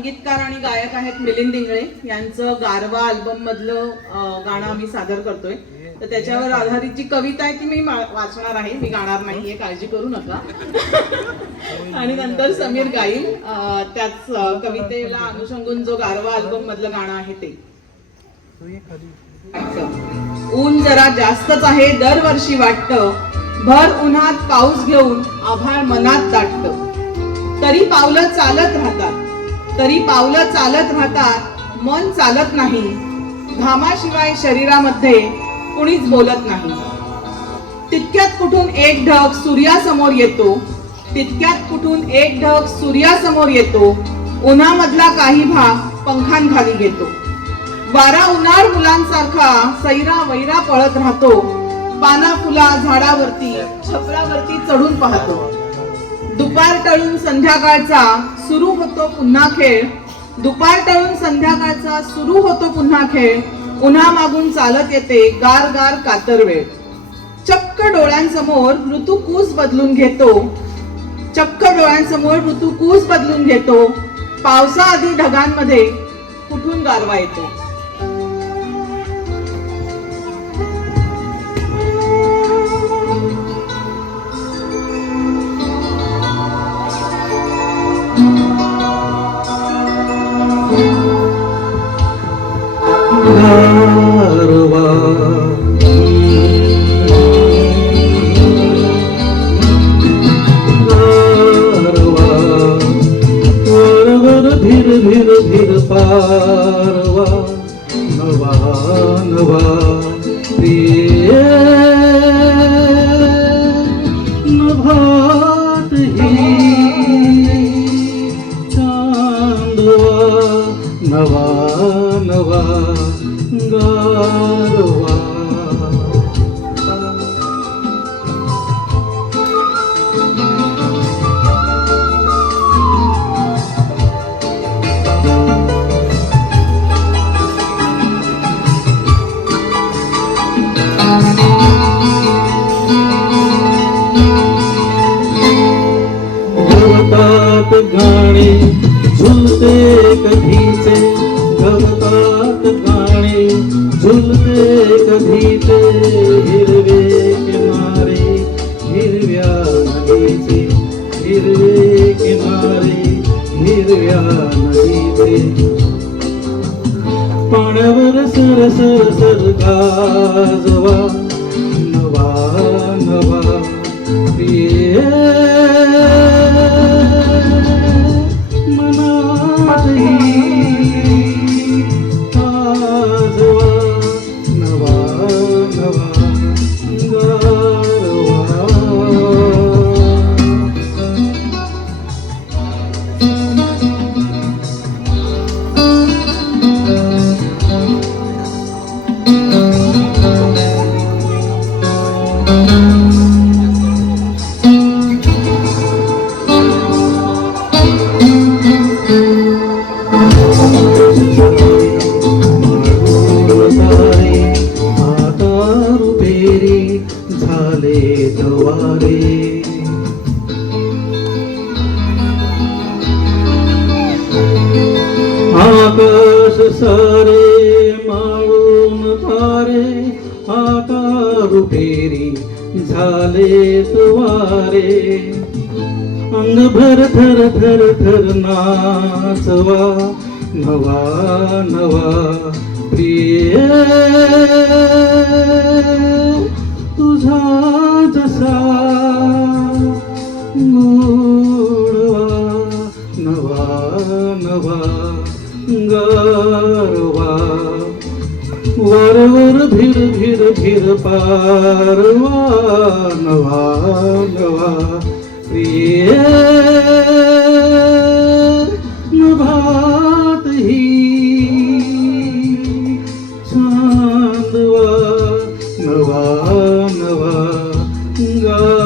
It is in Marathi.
संगीतकार आणि गायक आहेत मिलिंद इंगळे यांचं गारवा अल्बम मधलं गाणं आम्ही सादर करतोय. तर त्याच्यावर आधारित जी कविता आहे ती मी वाचणार आहे, मी गाणार नाहीये, काळजी करू नका. आणि नंतर समीर गाईल त्याच कवितेला अनुषंगून जो गारवा अल्बम मधलं गाणं आहे ते. ऊन जरा जास्तच आहे दरवर्षी वाटतं, भर उन्हात पाऊस घेऊन आभाळ मनात दाटतं. तरी पावलं चालत राहतात, तरी पावलं चालत राहतात, मन चालत नाही. घामाशिवाय शरीरामध्ये कुणीच बोलत नाही. तितक्यात कुठून एक ढग सूर्यासमोर येतो, तितक्यात कुठून एक ढग सूर्यासमोर येतो. उन्हामधला काही भाग पंखांखाली घेतो. वारा उन्हाळ मुलांसारखा सैरा वैरा पळत राहतो. पाना फुला झाडावरती छपरावरती चढून पाहतो. दुपार टळून संध्याकाळचा सुरू होतो पुन्हा खेळ. दुपार टळून संध्याकाळचा सुरू होतो पुन्हा खेळ. उन्हा मागून चालत येते गार गार कातर वेळ. चक्क डोळ्यांसमोर ऋतुकूस बदलून घेतो. चक्क डोळ्यांसमोर ऋतुकूस बदलून घेतो. पावसाआधी ढगांमध्ये कुठून गारवा येतो. गारवा गारवा वरवर धीर धीर धीर पारवा. नवा नवा प्रिय नभात ही चांदवा. नवा नवा गारवा. गवतात गाणे झुलते कधीचे. गवतात गाणे झुलते कधीचे. हिरवे किनारे हिरव्या नदीचे. हिरवे किनारे हिरव्या नदीचे. पाण्यावर सर सर सर गाजवा. नवा नवा प्रिय मनातही ताजवा. नवा नवा गारवा. आकाश सारे माळून तारे आता रुपेरी झाले तुवारे. अंग भर थर थर थर नाचवा. नवा नवा प्रिय तुझा जसा गोडवा. नवा नवा गारवा. वरवर धीर धीर धीर पारवा. नवा नवा प्रिय नभात ही चांदवा. नवा नवा गा